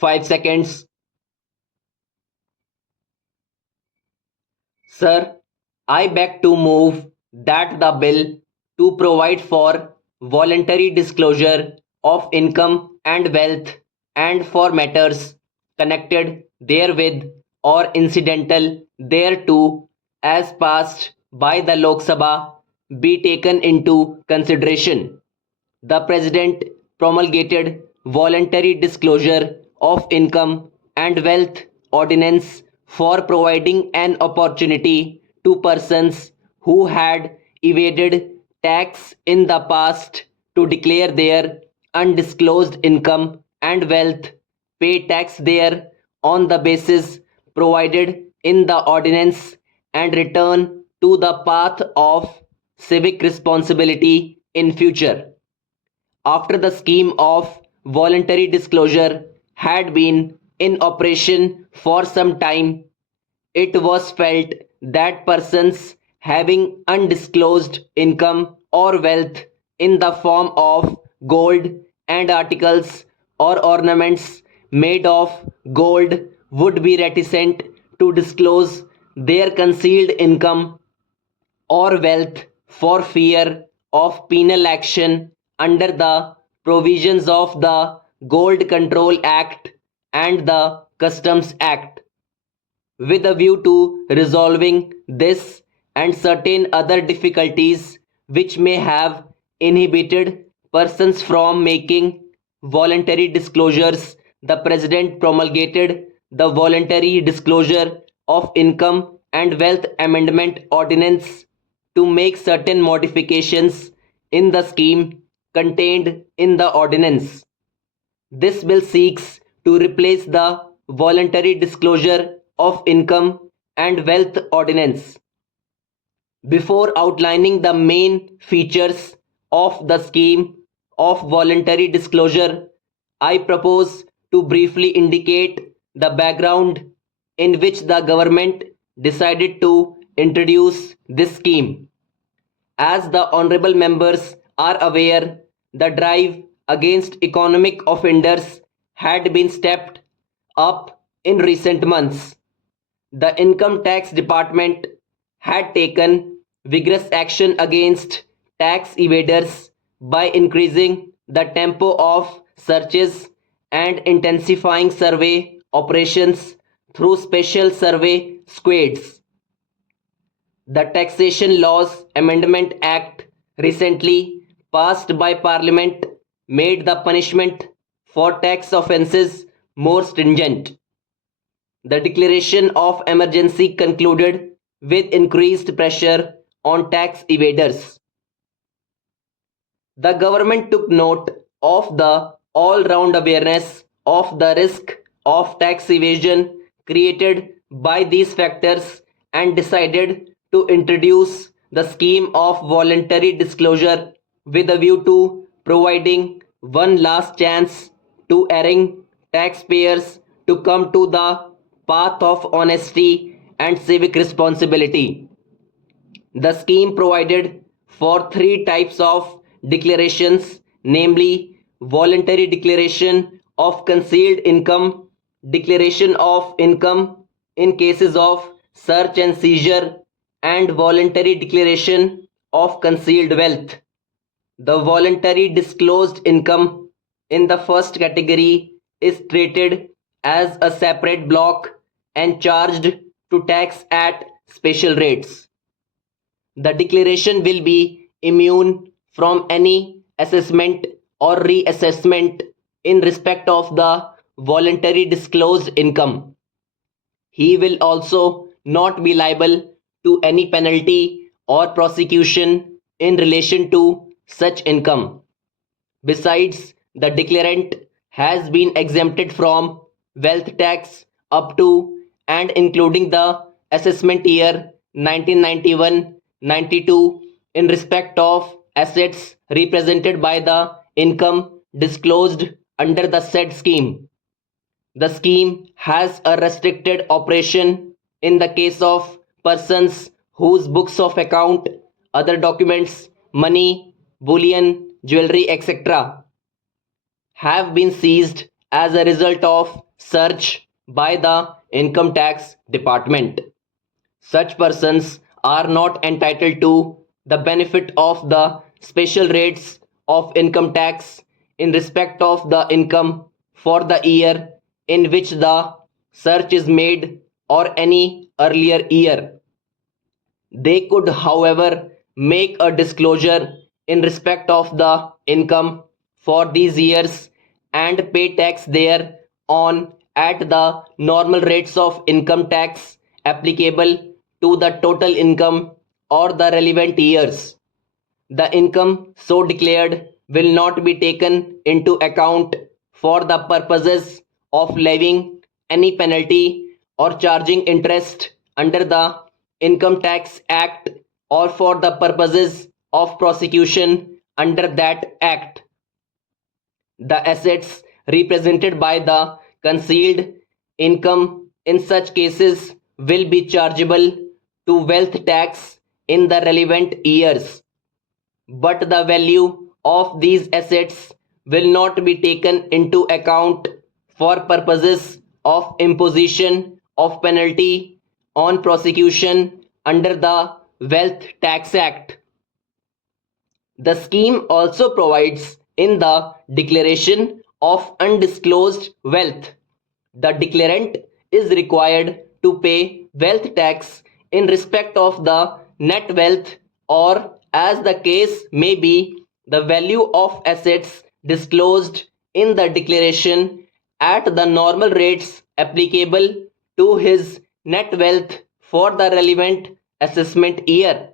5 seconds. Sir, I beg to move that the bill to provide for voluntary disclosure of income and wealth and for matters connected therewith or incidental thereto as passed by the Lok Sabha be taken into consideration. The President promulgated voluntary disclosure of income and wealth ordinance for providing an opportunity to persons who had evaded tax in the past to declare their undisclosed income and wealth, pay tax there on the basis provided in the ordinance, and return to the path of civic responsibility in future. After the scheme of voluntary disclosure had been in operation for some time, it was felt that persons having undisclosed income or wealth in the form of gold and articles or ornaments made of gold would be reticent to disclose their concealed income or wealth for fear of penal action under the provisions of the Gold Control Act and the Customs Act. With a view to resolving this and certain other difficulties which may have inhibited persons from making voluntary disclosures, the President promulgated the Voluntary Disclosure of Income and Wealth Amendment Ordinance to make certain modifications in the scheme contained in the ordinance. This bill seeks to replace the voluntary disclosure of income and wealth ordinance. Before outlining the main features of the scheme of voluntary disclosure, I propose to briefly indicate the background in which the government decided to introduce this scheme. As the honorable members are aware, the drive against economic offenders had been stepped up in recent months. The Income Tax Department had taken vigorous action against tax evaders by increasing the tempo of searches and intensifying survey operations through special survey squads. The Taxation Laws Amendment Act, recently passed by Parliament, made the punishment for tax offences more stringent. The declaration of emergency concluded with increased pressure on tax evaders. The government took note of the all-round awareness of the risk of tax evasion created by these factors and decided to introduce the scheme of voluntary disclosure with a view to providing one last chance to erring taxpayers to come to the path of honesty and civic responsibility. The scheme provided for three types of declarations, namely voluntary declaration of concealed income, declaration of income in cases of search and seizure, and voluntary declaration of concealed wealth. The voluntary disclosed income in the first category is treated as a separate block and charged to tax at special rates. The declaration will be immune from any assessment or reassessment in respect of the voluntary disclosed income. He will also not be liable to any penalty or prosecution in relation to such income. Besides, the declarant has been exempted from wealth tax up to and including the assessment year 1991-92 in respect of assets represented by the income disclosed under the said scheme. The scheme has a restricted operation in the case of persons whose books of account, other documents, money, bullion, jewelry, etc. have been seized as a result of search by the income tax department. Such persons are not entitled to the benefit of the special rates of income tax in respect of the income for the year in which the search is made or any earlier year. They could, however, make a disclosure in respect of the income for these years and pay tax thereon at the normal rates of income tax applicable to the total income or the relevant years. The income so declared will not be taken into account for the purposes of levying any penalty or charging interest under the Income Tax Act or for the purposes of prosecution under that act. The assets represented by the concealed income in such cases will be chargeable to wealth tax in the relevant years, but the value of these assets will not be taken into account for purposes of imposition of penalty on prosecution under the Wealth Tax Act. The scheme also provides in the declaration of undisclosed wealth. The declarant is required to pay wealth tax in respect of the net wealth or, as the case may be, the value of assets disclosed in the declaration at the normal rates applicable to his net wealth for the relevant assessment year.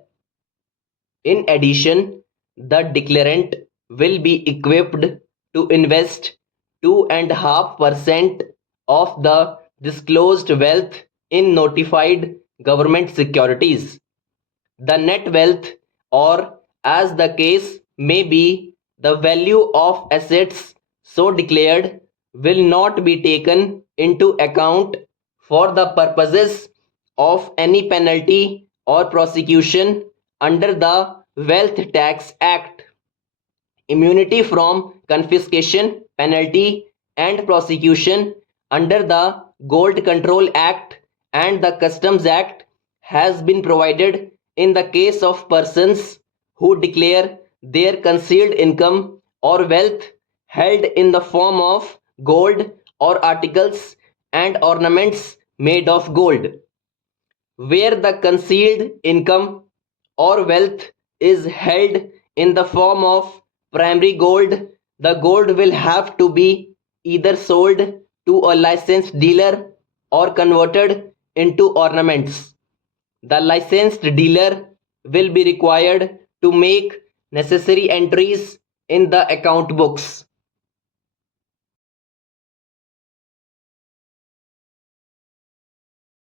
In addition, the declarant will be equipped to invest 2.5% of the disclosed wealth in notified government securities. The net wealth, or as the case may be, the value of assets so declared, will not be taken into account for the purposes of any penalty or prosecution under the Wealth Tax Act. Immunity from confiscation, penalty, and prosecution under the Gold Control Act and the Customs Act has been provided in the case of persons who declare their concealed income or wealth held in the form of gold or articles and ornaments made of gold. Where the concealed income or wealth is held in the form of primary gold, the gold will have to be either sold to a licensed dealer or converted into ornaments. The licensed dealer will be required to make necessary entries in the account books.